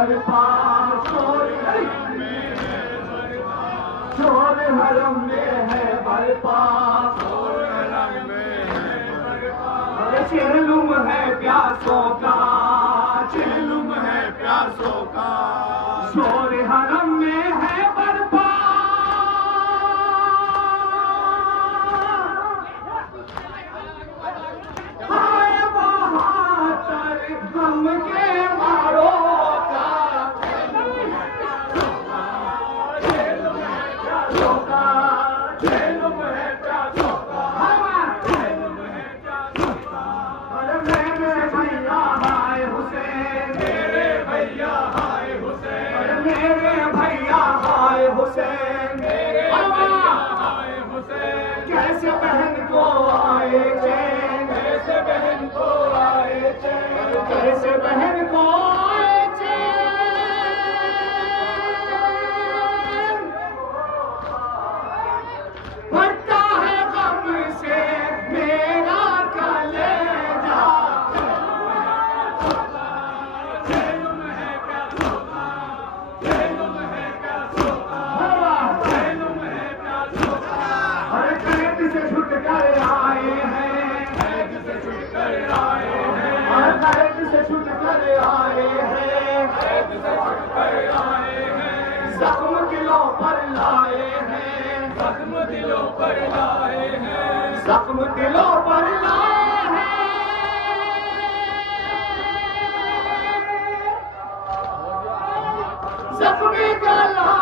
बरपा, शोर हरम में है बरपा, चिल्लुम है प्यासों का, चिल्लुम है प्यासों का, शोर हरम में है बरपा। हाय बहादुर गम के मारो का, चिल्लुम है प्यासों का, चिल्लुम है प्यासों का, चिल्लुम है प्यासों का। मेरे भैया हाय हुसैन, मेरे भैया हाय हुसैन, मेरे भैया हाय हुसैन, मेरे भैया हाय हुसैन। कैसे बहन को आए चैन, कैसे बहन को आए चैन, कैसे बहन को आए चैन। भरता है गम से मेरा कलेजा, चिल्लुम है प्यासों का, चिल्लुम है प्यासों का, चिल्लुम है प्यासों का। हर कैद से छूट कर आए हैं, कैद से छूट कर आए हैं, हर कैद से छूट कर आए हैं, कैद से छूट कर आए हैं। जख्म दिलों पर लाए हैं, जख्म दिलों पर लाए हैं, जख्म दिलों पर लाए हैं। जख्मी गला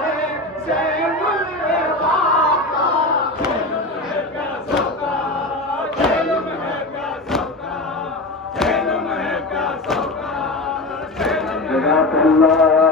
है ज़ैनुल बाका, चिल्लुम है प्यासों का, चिल्लुम है प्यासों का, चिल्लुम है प्यासों का, चिल्लुम है प्यासों का।